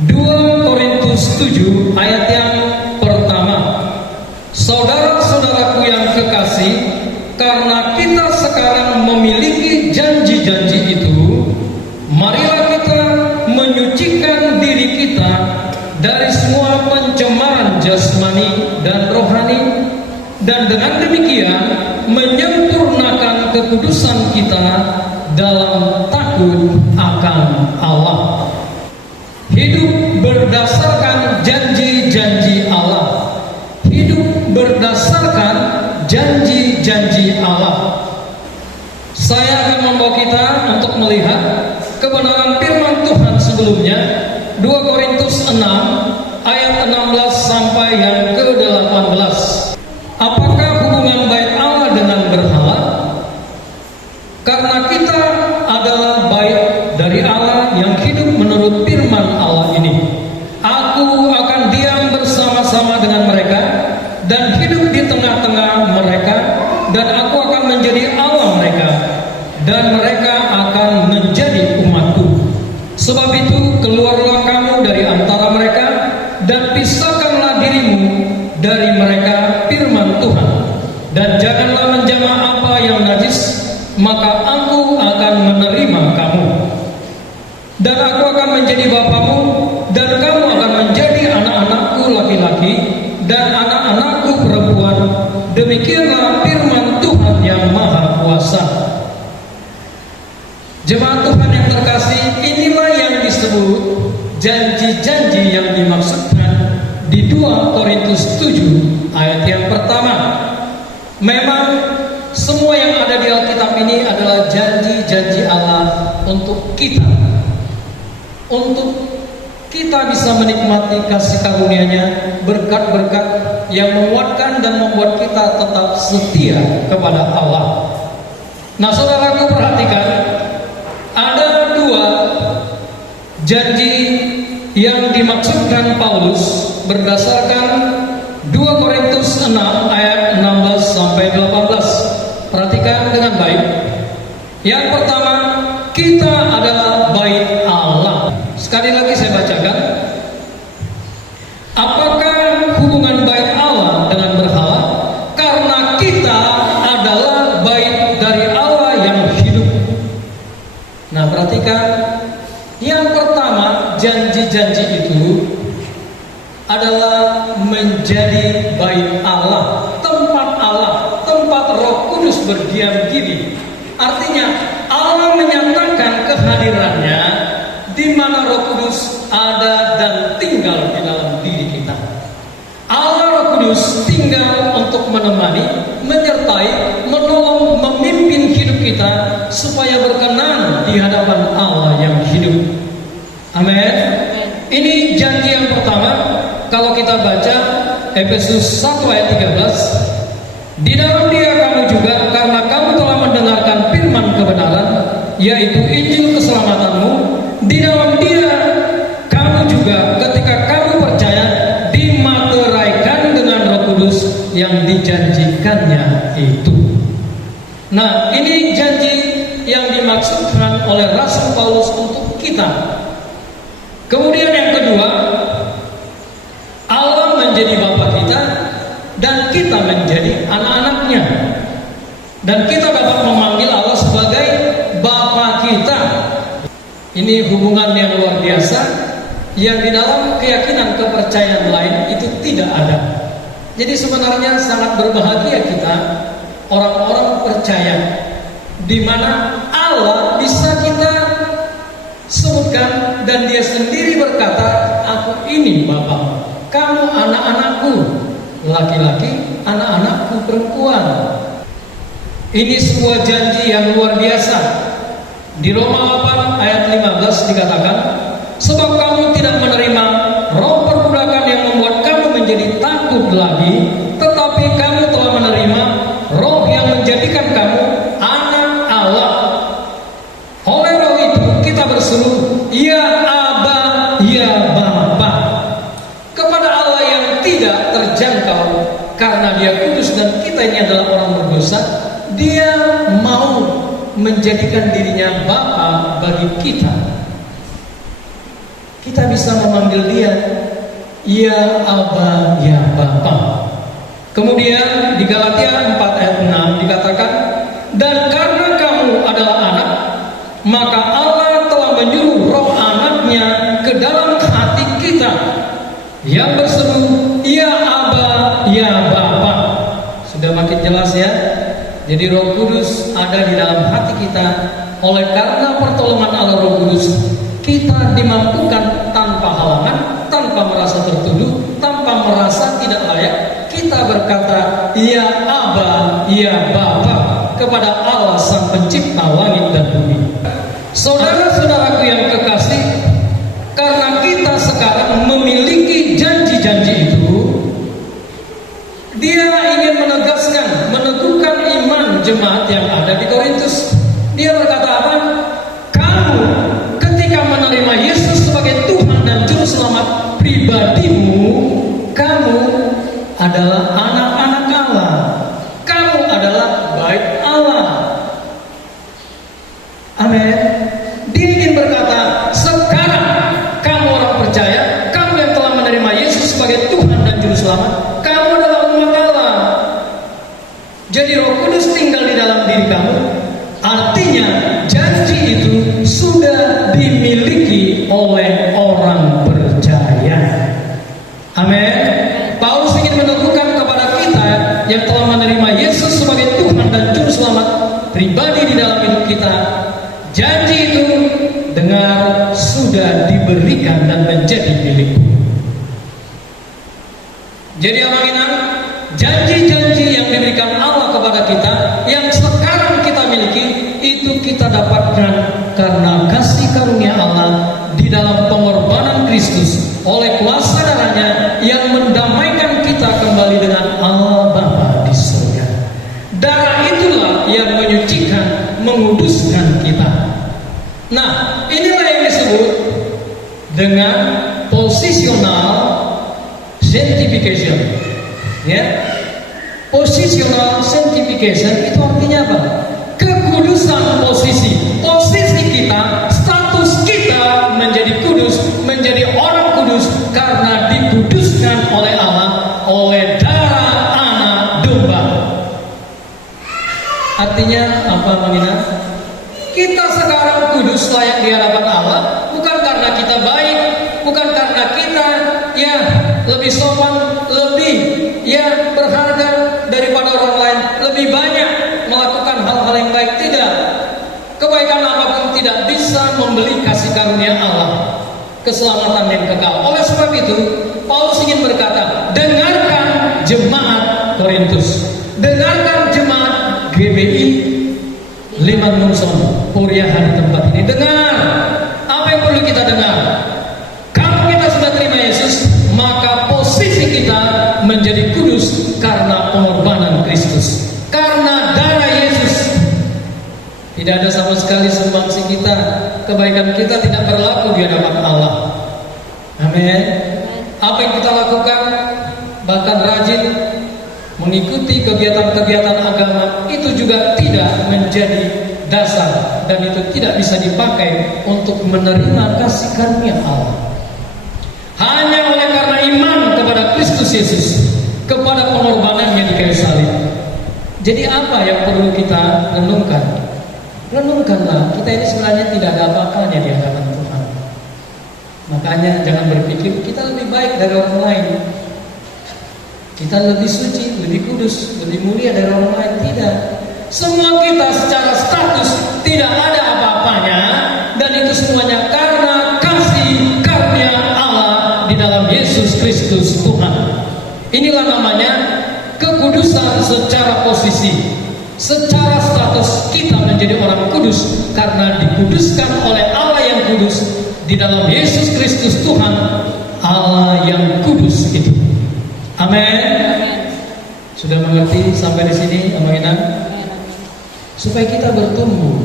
2 Korintus 7 ayat yang pertama. Saudara-saudaraku yang kekasih, karena kita sekarang memiliki janji-janji itu, marilah kita menyucikan diri kita dari semua pencemaran jasmani dan rohani, dan dengan demikian menyempurnakan kekudusan kita dalam takut akan Allah. Hidup berdasarkan janji-janji Allah. Hidup berdasarkan janji-janji Allah. Saya akan membawa kita untuk melihat kebenaran firman Tuhan sebelumnya, 2 Korintus 6 ayat 16 sampai yang ke-18. Apakah hubungan baik Allah dengan berhala? Karena kita adalah baik dari Allah yang hidup menurut firman Allah ini. Aku akan diam bersama-sama dengan mereka dan hidup di tengah-tengah mereka, dan aku akan menjadi Allah mereka, dan mereka akan menjadi umatku. Sebab itu keluarlah kamu dari antara mereka dan pisahkanlah dirimu dari mereka, firman Tuhan. Dan janganlah menjamah apa yang najis, maka aku akan menerima kamu. Dan aku akan menjadi bapamu, dan kamu akan menjadi anak-anakku laki-laki dan anak-anakku perempuan. Demikianlah firman Tuhan yang Maha Kuasa. Jemaat Tuhan yang terkasih, inilah yang disebut janji-janji yang dimaksudkan di 2 Korintus 7 ayat yang pertama. Memang semua yang ada di Alkitab ini adalah janji-janji Allah untuk kita, untuk kita bisa menikmati kasih karunia-Nya, berkat-berkat yang menguatkan dan membuat kita tetap setia kepada Allah. Nah, saudaraku, perhatikan, ada 2 janji yang dimaksudkan Paulus berdasarkan 2 Korintus 6 ayat 16 sampai 18. Perhatikan dengan baik. Yang pertama, kita adalah bait Allah. Sekali lagi saya bacakan. Apakah hubungan bait Allah dengan berhala? Karena kita adalah bait dari Allah yang hidup. Nah, perhatikan. Yang pertama, janji-janji itu adalah menjadi bait Allah, tempat Roh Kudus berdiam diri. Artinya Allah menyatakan kehadirannya di mana Roh Kudus ada dan tinggal di dalam diri kita. Allah Roh Kudus tinggal untuk menemani, menyertai, menolong, memimpin hidup kita supaya berkenan di hadapan Allah yang hidup. Amin. Ini janji yang pertama. Kalau kita baca Efesus 1 ayat 13, di dalam Dia kamu juga, karena kamu telah mendengarkan firman kebenaran, yaitu Injil keselamatanmu, di dalam Dia kamu juga ketika kamu percaya dimateraikan dengan Roh Kudus yang dijanjikannya itu. Nah, ini janji yang dimaksudkan oleh Rasul Paulus untuk kita. Kemudian yang kedua, Allah menjadi Bapa kita dan kita menjadi anak-anaknya. Dan kita dapat memanggil Allah sebagai Bapa kita. Ini hubungan yang luar biasa yang di dalam keyakinan kepercayaan lain itu tidak ada. Jadi sebenarnya sangat berbahagia kita orang-orang percaya di mana Allah bisa kita sebutkan dan Dia sendiri berkata, aku ini Bapa, kamu anak-anakku laki-laki, anak-anakku perempuan. Ini sebuah janji yang luar biasa. Di Roma 8 ayat 15 dikatakan, sebab kamu tidak menerima roh perbudakan yang membuat kamu menjadi takut lagi, tetapi kamu telah menerima roh yang menjadikan kamu anak Allah. Oleh roh itu kita berseru, ya Aba, ya Bapa. Kepada Allah yang tidak terjangkau karena Dia kudus dan kita ini adalah orang berdosa, Dia mau menjadikan dirinya Bapa bagi kita. kita bisa memanggil dia, ya Aba, ya Bapa. Kemudian di Galatia 4 ayat 6 dikatakan, dan karena kamu adalah anak, maka Allah telah menyuruh roh anaknya ke dalam hati kita yang berseru, ya Aba, ya Bapa. Sudah makin jelas ya. Jadi Roh Kudus ada di dalam hati kita. Oleh karena pertolongan Allah Roh Kudus, kita dimampukan tanpa halangan, tanpa merasa tertuduh, tanpa merasa tidak layak. Kita berkata, ya Aba, ya Bapa, kepada Allah Sang Pencipta langit dan bumi. Saudara-saudaraku yang kekasih, karena kita sekarang memiliki janji-janji itu, dia ingin menegaskan, meneguhkan iman jemaat yang ada di Korintus. Dia berkata apa? Kamu ketika menerima Yesus sebagai Tuhan dan Juru Selamat pribadimu, kamu adalah anak-anak Allah. Kamu adalah baik Allah. Amin. Dia ingin berkata, sekarang kamu orang percaya, kamu yang telah menerima Yesus sebagai Tuhan dan Juru Selamat, kamu adalah umat Allah. Jadi Roh Kudus tinggal di dalam diri kamu. Artinya janji itu sudah dimiliki oleh orang percaya. Amin. Paulus ingin meneguhkan kepada kita yang telah menerima Yesus sebagai Tuhan dan Juru Selamat pribadi di dalam hidup kita, janji itu dengar sudah diberikan dan menjadi milikku. Jadi aminah, janji-janji yang diberikan Allah kepada kita yang sekarang kita miliki, itu kita dapatkan karena kasih karunia Allah di dalam pengorbanan Kristus oleh kuasa darahnya yang mendamaikan kita kembali dengan Allah Bapa di surga. Darah itulah yang menyucikan, menguduskan kita. Nah, inilah yang disebut dengan positional sanctification. Ya, positional sanctification itu artinya apa? Kekudusan posisi. Posisi kita, status kita menjadi kudus, menjadi orang kudus karena dikuduskan oleh Allah, oleh darah anak domba. Artinya apa, mengingat? Kita sekarang kudus layak di hadapan Allah, bukan karena kita baik, bukan karena kita ya lebih sopan, lebih ya berharga daripada orang lain, lebih banyak melakukan hal-hal yang baik. Tidak. Kebaikan apapun tidak bisa membeli kasih karunia Allah, keselamatan yang kekal. Oleh sebab itu, Paulus ingin berkata, dengarkan jemaat Korintus, dengarkan jemaat GBI Liman Nungson Puriahan di tempat ini. Dengar apa yang perlu kita dengar. Kalau kita sudah terima Yesus, maka posisi kita menjadi kudus karena pengorbanan Kristus, karena darah Yesus. Tidak ada sama sekali sumbangsi kita, kebaikan kita tidak berlaku di hadapan Allah. Amin. Apa yang kita lakukan, bahkan rajin mengikuti kegiatan-kegiatan agama, itu juga tidak menjadi dasar dan itu tidak bisa dipakai untuk menerima kasih karunia Allah. Hanya oleh karena iman kepada Kristus Yesus, kepada pengorbanannya di kayu salib. Jadi apa yang perlu kita renungkan? Renungkanlah, kita ini sebenarnya tidak ada apa-apanya di hadapan Tuhan. Makanya jangan berpikir kita lebih baik dari orang lain, kita lebih suci, lebih kudus, lebih mulia dari orang lain. Tidak. Semua kita secara status tidak ada apa-apanya, dan itu semuanya karena kasih karunia Allah di dalam Yesus Kristus Tuhan. Inilah namanya kekudusan secara posisi, secara status kita menjadi orang kudus karena dikuduskan oleh Allah yang kudus di dalam Yesus Kristus Tuhan, Allah yang kudus itu. Amin. Sudah mengerti sampai di sini, Aminah? Supaya kita bertumbuh.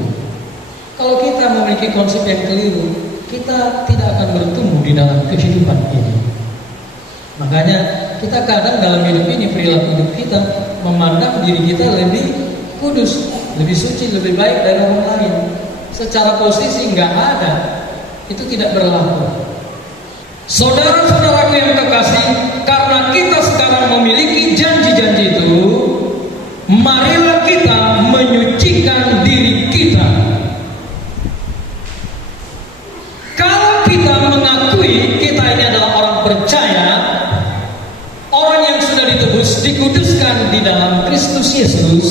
Kalau kita memiliki konsep yang keliru, kita tidak akan bertumbuh di dalam kehidupan ini. Makanya kita kadang dalam hidup ini, perilaku hidup kita memandang diri kita lebih kudus, lebih suci, lebih baik dari orang lain. Secara posisi nggak ada, itu tidak berlaku. Saudara-saudaraku yang kekasih, karena kita sekarang memiliki janji-janji itu, marilah kita menyucikan diri kita. Kalau kita mengakui kita ini adalah orang percaya, orang yang sudah ditebus, dikuduskan di dalam Kristus Yesus,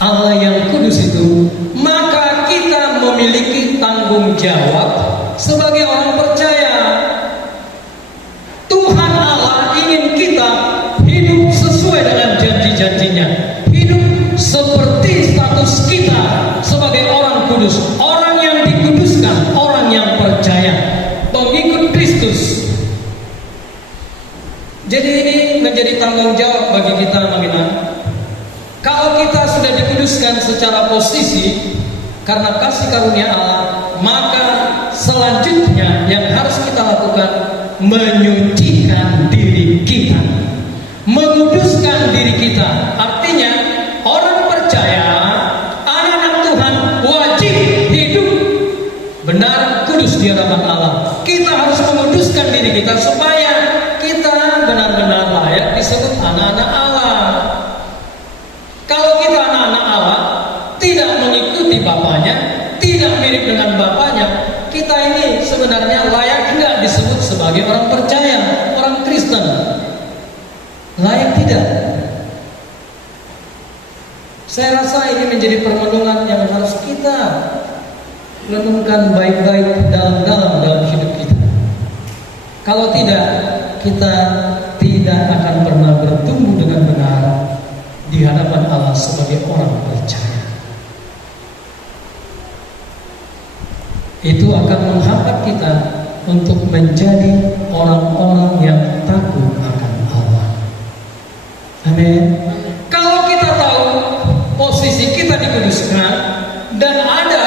Allah yang kudus itu, maka kita memiliki tanggung jawab sebagai orang percaya. Tuhan Allah ingin kita hidup sesuai dengan janji-janjinya, hidup seperti status kita sebagai orang kudus, orang yang dikuduskan, orang yang percaya, pengikut Kristus. Jadi ini menjadi tanggung jawab bagi kita, Magina. Kalau kita sudah dikuduskan secara posisi karena kasih karunia Allah, maka selanjutnya yang harus kita lakukan menyucikan diri kita, menguduskan diri kita. Artinya orang percaya, anak-anak Tuhan wajib hidup benar kudus di hadapan Allah. Kita harus menguduskan diri kita supaya kita benar-benar layak disebut anak-anak Allah. Kalau kita anak-anak Allah tidak mengikuti bapaknya, tidak mirip dengan bapaknya, kita ini sebenarnya layak tidak disebut sebagai orang percaya, orang Kristen. Layak tidak? Saya rasa ini menjadi permenungan yang harus kita renungkan baik-baik dalam hidup kita. Kalau tidak, kita tidak akan pernah bertumbuh dengan benar di hadapan Allah sebagai orang percaya. Itu akan menghambat kita untuk menjadi orang-orang yang takut akan Allah. Amin. Kalau kita tahu posisi kita dikuduskan dan ada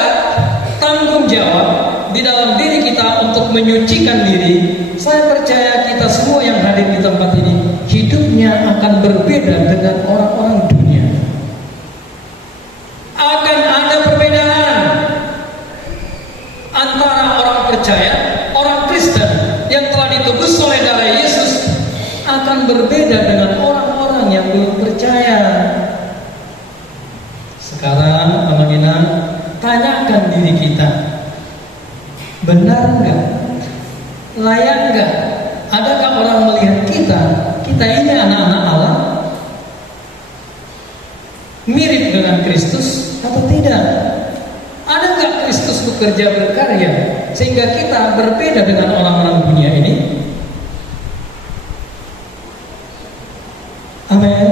tanggung jawab di dalam diri kita untuk menyucikan diri, saya percaya kita semua yang hadir di tempat ini hidupnya akan berbeda dengan orang-orang dunia. Akan ada perbedaan antara orang percaya, orang Kristen yang telah ditebus oleh darah Yesus akan berbeda dengan orang-orang yang belum percaya. Sekarang, Amangina, tanyakan diri kita, benar enggak? Layak enggak? Adakah orang melihat kita ini anak-anak Allah, mirip dengan Kristus atau tidak? Ada nggak Kristus bekerja berkarya sehingga kita berbeda dengan orang-orang dunia ini? Amin.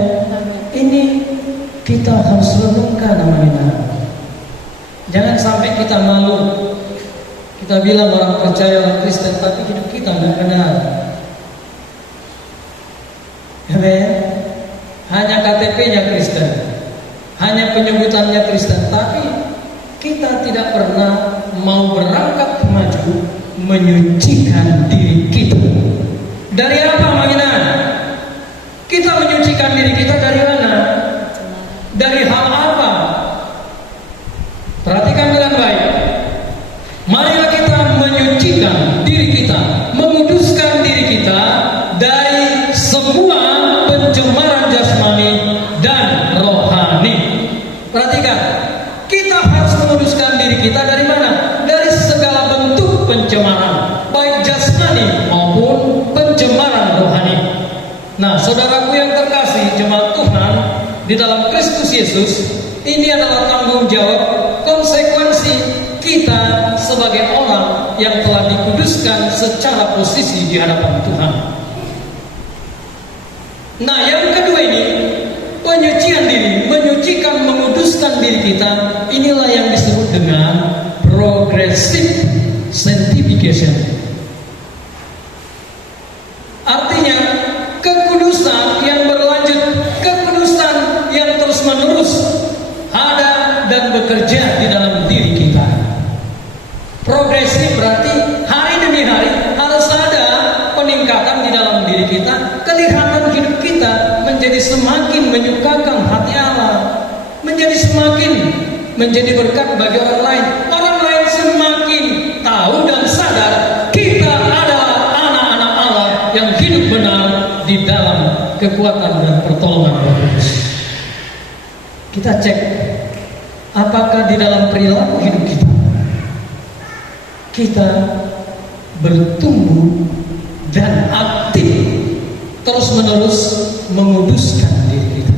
Ini kita harus renungkan, namanya. Jangan sampai kita malu. Kita bilang orang percaya, orang Kristen, tapi hidup kita nggak benar. Amin. Hanya KTP-nya Kristen, hanya penyebutannya Kristen, tapi kita tidak pernah mau berangkat maju menyucikan diri kita. Dari apa, Magina? Kita menyucikan diri kita dari mana? Dari hal apa? Perhatikan dengan baik. Marilah kita menyucikan diri kita, menguduskan diri kita dari semua pencemaran jasmani dan rohani. Perhatikan, kita harus menguduskan diri kita dari mana? Dari segala bentuk pencemaran, baik jasmani maupun pencemaran rohani. Nah, saudaraku yang terkasih, jemaat Tuhan di dalam Kristus Yesus, ini adalah tanggung jawab, konsekuensi kita sebagai orang yang telah dikuduskan secara posisi di hadapan Tuhan. Nah, yang kedua ini, penyucian diri, menyucikan, menguduskan diri kita, inilah yang disebut dengan progressive sanctification. Artinya, kekudusan yang berlanjut, kekudusan yang terus-menerus ada dan bekerja di dalam diri kita. Progresif berarti hari demi hari harus ada peningkatan di dalam diri kita, kelihatan hidup kita menjadi semakin menyukakan hati Allah, menjadi semakin menjadi berkat bagi orang lain. Orang lain semakin tahu dan sadar kita adalah yang hidup benar di dalam kekuatan dan pertolongan Roh Kudus. Kita cek apakah di dalam perilaku hidup kita bertumbuh dan aktif terus-menerus menguduskan diri kita,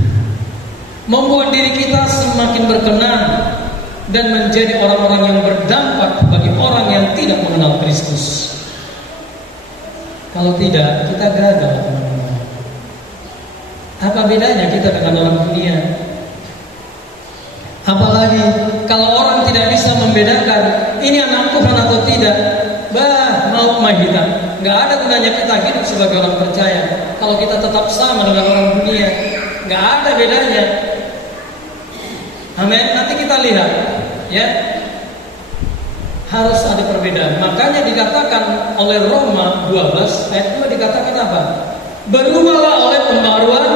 membuat diri kita semakin berkenan dan menjadi orang-orang yang berdampak bagi orang yang tidak mengenal Kristus. Kalau tidak, kita gagal, teman-teman. Apa bedanya kita dengan orang dunia? Apalagi kalau orang tidak bisa membedakan ini anak Tuhan atau tidak, mau kita. Nggak ada gunanya kita hidup sebagai orang percaya kalau kita tetap sama dengan orang dunia. Nggak ada bedanya. Amin. Nanti kita lihat, ya. Harus ada perbedaan. Makanya dikatakan oleh Roma 12 ayat 2 dikatakan apa? Berubahlah oleh pembaruan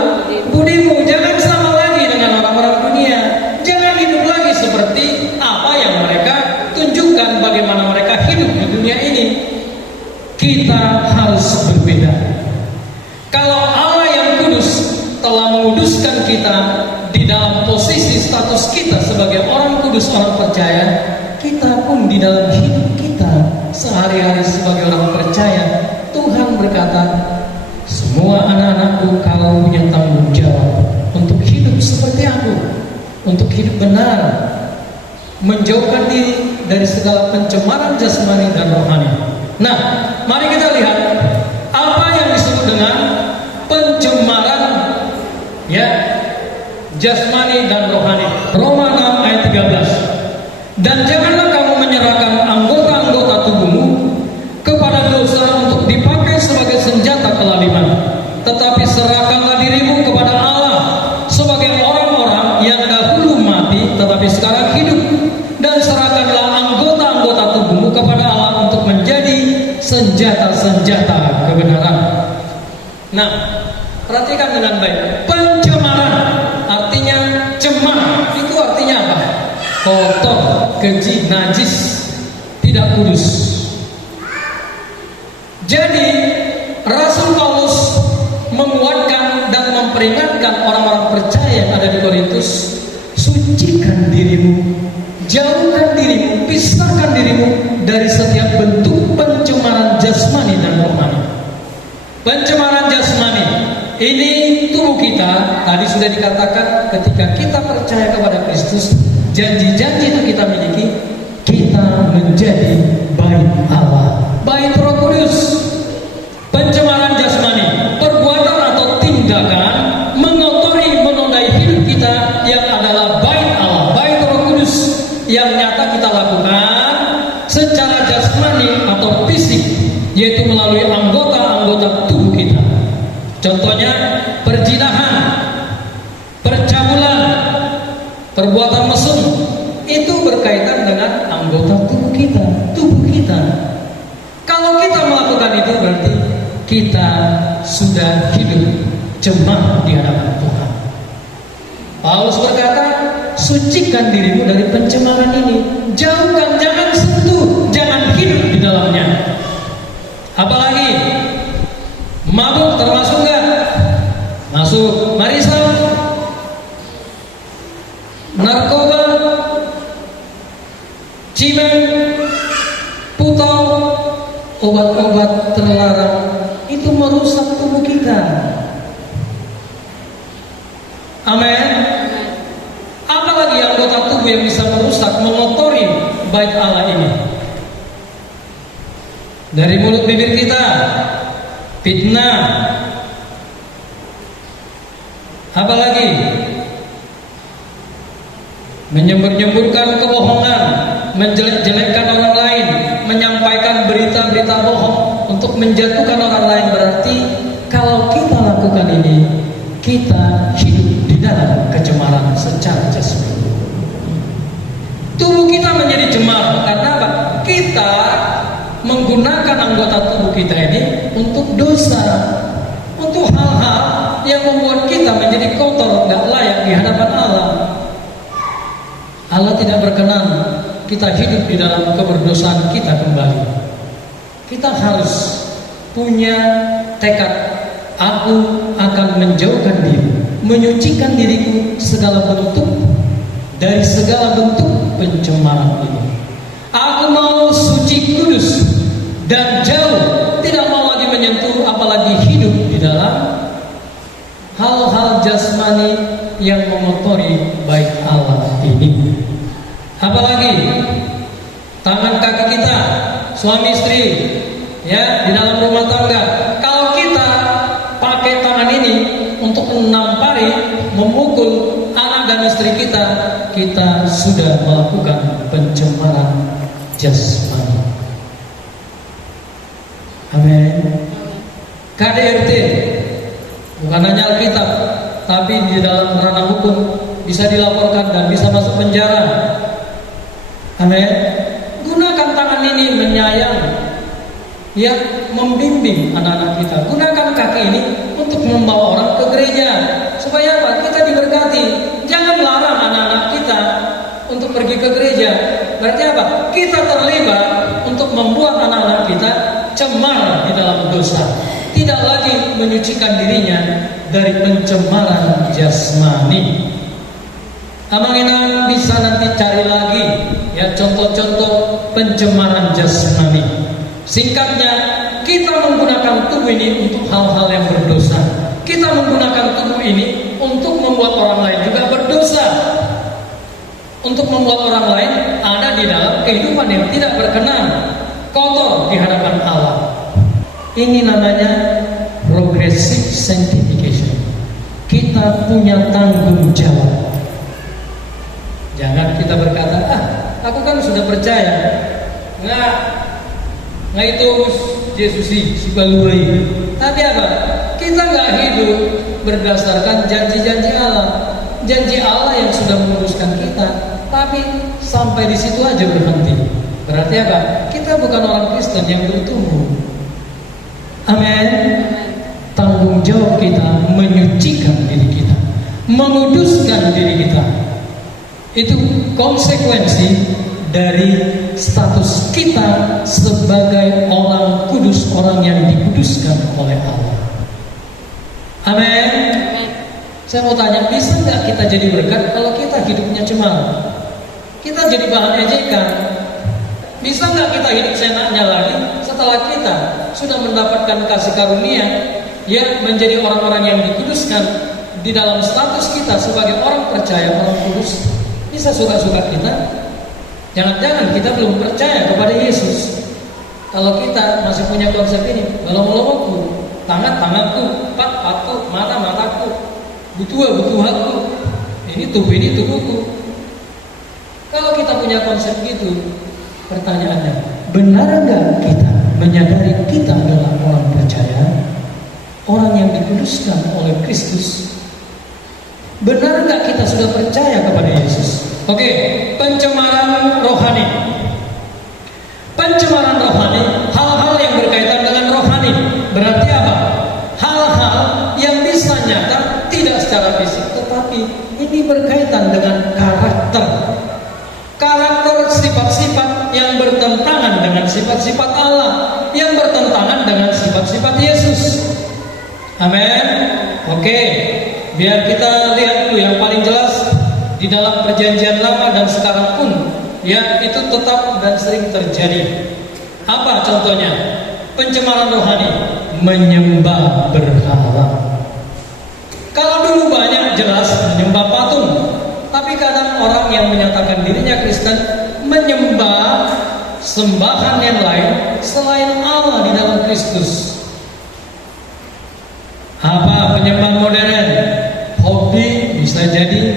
budimu. Jangan sama lagi dengan orang-orang dunia. Jangan hidup lagi seperti apa yang mereka tunjukkan, bagaimana mereka hidup di dunia ini. Kita harus berbeda. Kalau Allah yang kudus telah menguduskan kita di dalam posisi status kita sebagai orang kudus, orang percaya, kita pun di dalam hidup kita sehari-hari sebagai orang percaya, Tuhan berkata, semua anak-anakku kau punya tanggung jawab untuk hidup seperti aku, untuk hidup benar, menjauhkan diri dari segala pencemaran jasmani dan rohani. Nah, mari kita lihat apa yang disebut dengan pencemaran, ya, jasmani dan rohani. Roma 6 ayat 13. Dan janganlah kamu menyerahkan anggota-anggota tubuhmu kepada dosa untuk dipakai sebagai senjata kelaliman, tetapi serahkanlah dirimu kepada Allah sebagai orang-orang yang dahulu mati tetapi sekarang hidup, dan serahkanlah anggota-anggota tubuhmu kepada Allah untuk menjadi senjata-senjata kebenaran. Nah, perhatikan dengan baik. Pencemaran artinya cemar. Itu artinya apa? Kotor, keji, najis, tidak kudus. Jadi Rasul Paulus menguatkan dan memperingatkan orang-orang percaya yang ada di Korintus, sucikan dirimu, jauhkan dirimu, pisahkan dirimu dari setiap bentuk pencemaran jasmani dan rohani. Pencemaran jasmani ini tubuh kita, tadi sudah dikatakan ketika kita percaya kepada Kristus, janji-janji itu kita miliki, kita menjadi bait Allah, bait Roh Kudus. Pencemaran jasmani, perbuatan atau tindakan mengotori, menodai hidup kita yang adalah bait Allah, bait Roh Kudus yang nyata kita lakukan secara jasmani atau fisik, yaitu melalui anggota-anggota tubuh kita. Contohnya perzinahan, percabulan, perbuatan mesum, itu berkaitan dengan anggota tubuh kita, Kalau kita melakukan itu berarti kita sudah hidup jemaah di hadapan Tuhan. Paulus berkata, sucikan dirimu dari pencemaran ini, jauhkan, jangan sentuh, jangan hidup di dalamnya. Apalagi mabuk termasuk nggak? Masuk. Marisa, narkoba, cimen, putau, obat-obat terlarang, itu merusak tubuh kita. Amin. Apalagi anggota tubuh yang bisa merusak, mengotori bait Allah ini. Dari mulut bibir kita, fitnah. Apalagi menyembur-nyemburkan kebohongan, menjelek-jelekkan orang lain, menyampaikan berita-berita bohong untuk menjatuhkan orang lain. Berarti kalau kita lakukan ini, kita hidup di dalam kecemaran secara jasmani. Tubuh kita menjadi cemar karena apa? Kita menggunakan anggota tubuh kita ini untuk dosa, untuk hal-hal yang membuat kita menjadi kotor, nggak layak di hadapan Allah. Allah tidak berkenan kita hidup di dalam keberdosaan kita kembali. Kita harus punya tekad, aku akan menjauhkan diri, menyucikan diriku dari segala bentuk pencemaran ini. Aku mau suci, kudus, dan jauh, tidak mau lagi menyentuh apalagi hidup di dalam hal-hal jasmani yang mengotori bait Allah ini. Apalagi tangan kaki kita, suami istri, ya, di dalam rumah tangga. Kalau kita pakai tangan ini untuk menampari, memukul anak dan istri kita, kita sudah melakukan pencemaran jasmani. Amin. KDRT bukan hanya Alkitab, tapi di dalam ranah hukum bisa dilaporkan dan bisa masuk penjara. Amin. Gunakan tangan ini menyayang, ya, membimbing anak-anak kita. Gunakan kaki ini untuk membawa orang ke gereja. Supaya apa? Kita diberkati. Jangan larang anak-anak kita untuk pergi ke gereja. Berarti apa? Kita terlibat untuk membuat anak-anak kita cemar di dalam dosa. Tidak lagi menyucikan dirinya dari pencemaran jasmani. Amanginan bisa nanti cari lagi, ya, contoh-contoh pencemaran jasmani. Singkatnya, kita menggunakan tubuh ini untuk hal-hal yang berdosa. Kita menggunakan tubuh ini untuk membuat orang lain juga berdosa, untuk membuat orang lain ada di dalam kehidupan yang tidak berkenan, kotor di hadapan Allah. Ini namanya progressive sanctification. Kita punya tanggung jawab. Jangan kita berkata, aku kan sudah percaya, nggak itu Yesus si balui. Tapi apa? Kita nggak hidup berdasarkan janji-janji Allah. Janji Allah yang sudah menguruskan kita, tapi sampai di situ aja berhenti. Berarti apa? Kita bukan orang Kristen yang bertumbuh. Amin. Tanggung jawab kita menyucikan diri kita, menguduskan diri kita. Itu konsekuensi dari status kita sebagai orang kudus, orang yang dikuduskan oleh Allah. Amin. Saya mau tanya, bisa nggak kita jadi berkat kalau kita hidupnya cemar? Kita jadi bahan ejekan. Bisa nggak kita hidup seenaknya lagi setelah kita sudah mendapatkan kasih karunia, ya, menjadi orang-orang yang dikuduskan di dalam status kita sebagai orang percaya, orang kudus? Bisa suka-suka kita? Jangan-jangan kita belum percaya kepada Yesus. Kalau kita masih punya konsep ini, balong-balongku, tangan-tanganku, pat-patku, mata-mataku, butuh-butuhku, ini tubuhku. Kalau kita punya konsep gitu, pertanyaannya, benar nggak kita menyadari kita adalah orang percaya, orang yang dikuduskan oleh Kristus? Benar nggak kita sudah percaya kepada Yesus? Oke, pencemaran rohani. Pencemaran rohani, hal-hal yang berkaitan dengan rohani. Berarti apa? Hal-hal yang bisa nyata, tidak secara fisik, tetapi ini berkaitan dengan karakter. Karakter, sifat-sifat yang bertentangan dengan sifat-sifat Allah, yang bertentangan dengan sifat-sifat Yesus. Amin. Oke, biar kita lihat dulu yang paling jelas di dalam perjanjian lama dan sekarang pun, ya, itu tetap dan sering terjadi. Apa contohnya? Pencemaran rohani, menyembah berhala. Kalau dulu banyak jelas menyembah patung, tapi kadang orang yang menyatakan dirinya Kristen menyembah sembahan yang lain selain Allah di dalam Kristus. Apa penyembahan modern? Hobi bisa jadi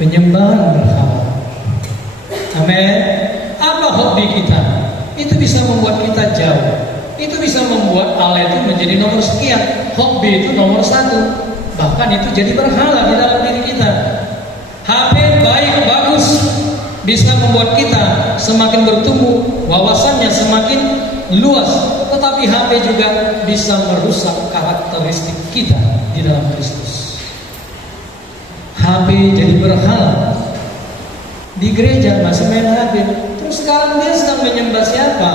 penyembahan berhala. Amin. Apa hobi kita? Itu bisa membuat kita jauh. Itu bisa membuat Allah itu menjadi nomor sekian. Hobi itu nomor satu. Bahkan itu jadi berhala di dalam diri kita. HP baik, bagus, bisa membuat kita semakin bertumbuh, wawasannya semakin luas. Tetapi HP juga bisa merusak karakteristik kita di dalam Kristus. HP jadi berhala. Di gereja masih main HP. Terus sekarang dia sedang menyembah siapa?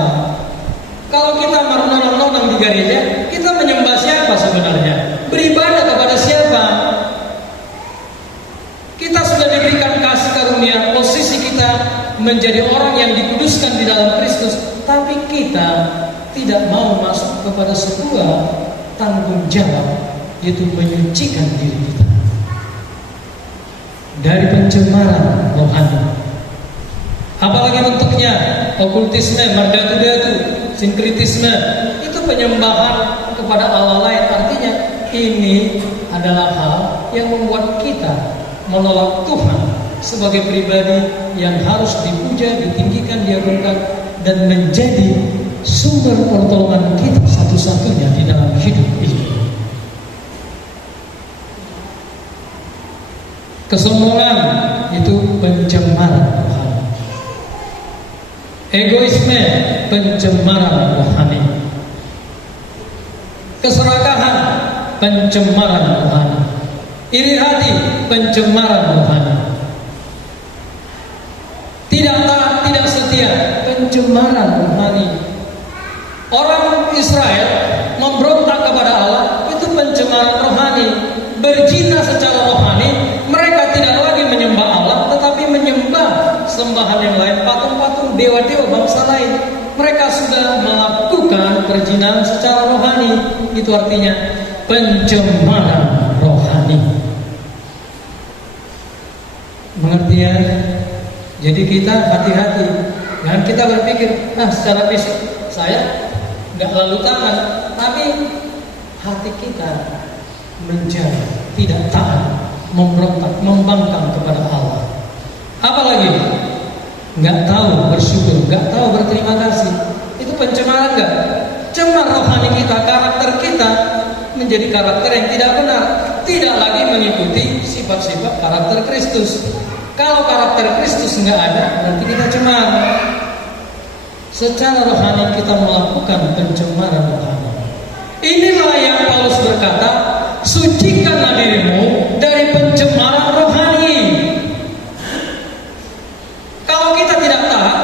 Kalau kita merenung-renung di gereja, kita menyembah siapa sebenarnya? Beribadah kepada siapa? Kita sudah diberikan kasih karunia, posisi kita menjadi orang yang dikuduskan di dalam Kristus, tapi kita tidak mau masuk kepada sebuah tanggung jawab, yaitu menyucikan diri kita dari pencemaran rohani. Apalagi bentuknya, okultisme, mardatu-datu, sinkritisme, itu penyembahan kepada Allah lain. Artinya ini adalah hal yang membuat kita menolak Tuhan sebagai pribadi yang harus dipuja, ditinggikan, diagungkan, dan menjadi sumber pertolongan kita satu-satunya di dalam hidup ini. Kesombongan itu pencemaran rohani. Egoisme pencemaran rohani. Keserakahan pencemaran rohani. Iri hati pencemaran rohani. Tidak taat, tidak setia pencemaran rohani. Orang Israel memberontak kepada Allah, itu pencemaran rohani. Berzina secara rohani, mereka tidak lagi menyembah Allah, tetapi menyembah sembahan yang lain, patung-patung, dewa-dewa bangsa lain. Mereka sudah melakukan perzinahan secara rohani. Itu artinya pencemaran rohani. Mengerti ya? Jadi kita hati-hati. Jangan kita berpikir, secara fisik saya nggak lalu tangan, tapi hati kita menjadi tidak taat, memberontak, membangkang kepada Allah. Apalagi nggak tahu bersyukur, nggak tahu berterima kasih. Itu pencemaran nggak? Cemar rohani kita, karakter kita menjadi karakter yang tidak benar, tidak lagi mengikuti sifat-sifat karakter Kristus. Kalau karakter Kristus nggak ada, berarti kita cemar. Secara rohani kita melakukan pencemaran rohani. Inilah yang Paulus berkata, sucikanlah dirimu dari pencemaran rohani. Kalau kita tidak taat,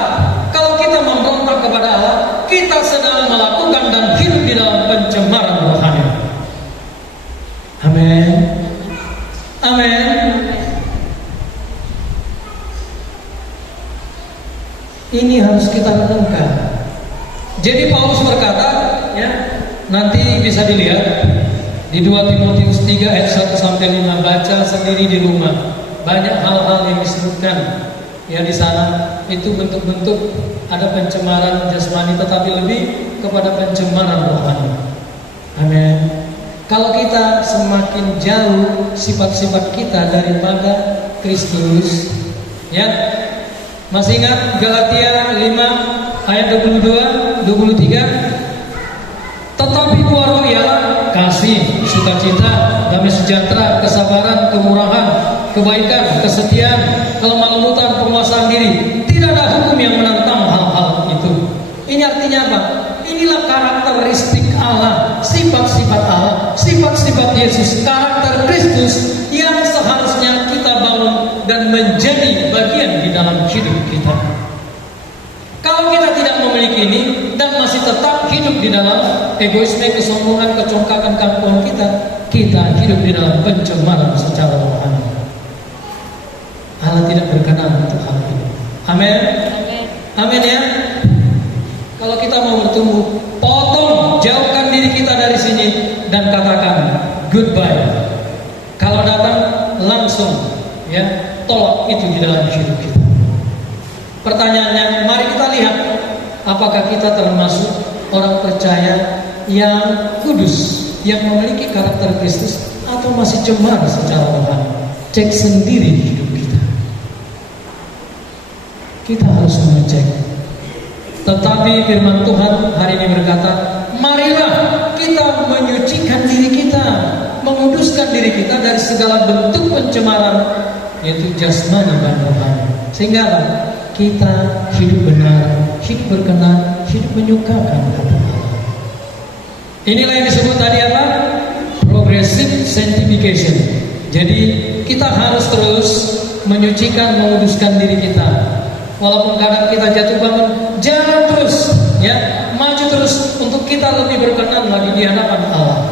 kalau kita memberontak kepada Allah, kita sedang melakukan dan hidup di dalam pencemaran rohani. Amin. Amin. Ini harus kita renungkan. Jadi Paulus berkata, ya, nanti bisa dilihat di 2 Timotius 3 ayat 1 sampai 5, baca sendiri di rumah. Banyak hal-hal yang disebutkan ya di sana. Itu bentuk-bentuk ada pencemaran jasmani, tetapi lebih kepada pencemaran rohani. Amin. Kalau kita semakin jauh sifat-sifat kita daripada Kristus, ya. Masih ingat Galatia 5 ayat 22, 23? Tetapi buah roh ialah kasih, sukacita, damai sejahtera, kesabaran, kemurahan, kebaikan, kesetiaan, kelemah lembutan, penguasaan diri. Tidak ada hukum yang menentang hal-hal itu. Ini artinya apa? Inilah karakteristik Allah, sifat-sifat Allah, sifat-sifat Yesus, karakter Kristus yang seharusnya kita bangun dan menjadi bagian di dalam hidup kita. Kalau kita tidak memiliki ini dan masih tetap hidup di dalam egoisme, kesombongan, kecongkakan kampungan kita hidup di dalam pencemaran secara rohani. Allah tidak berkenan untuk hal ini. Amin. Amin ya. Kalau kita mau bertumbuh, potong, jauhkan diri kita dari sini dan katakan goodbye. Kalau datang langsung, ya, tolak itu di dalam hidup kita. Pertanyaannya, mari kita lihat apakah kita termasuk orang percaya yang kudus, yang memiliki karakter Kristus, atau masih cemar secara rohani. Cek sendiri hidup kita. Kita harus mengecek. Tetapi firman Tuhan hari ini berkata, marilah kita menyucikan diri kita, menguduskan diri kita dari segala bentuk pencemaran, yaitu jasmani dan rohani, sehingga kita hidup benar, hidup berkenan, hidup menyukakan hati Allah. Inilah yang disebut tadi apa? Progressive sanctification. Jadi kita harus terus menyucikan, menguduskan diri kita. Walaupun kadang kita jatuh bangun, jangan terus, ya, maju terus Kudus untuk kita lebih berkenan lagi di hadapan Allah.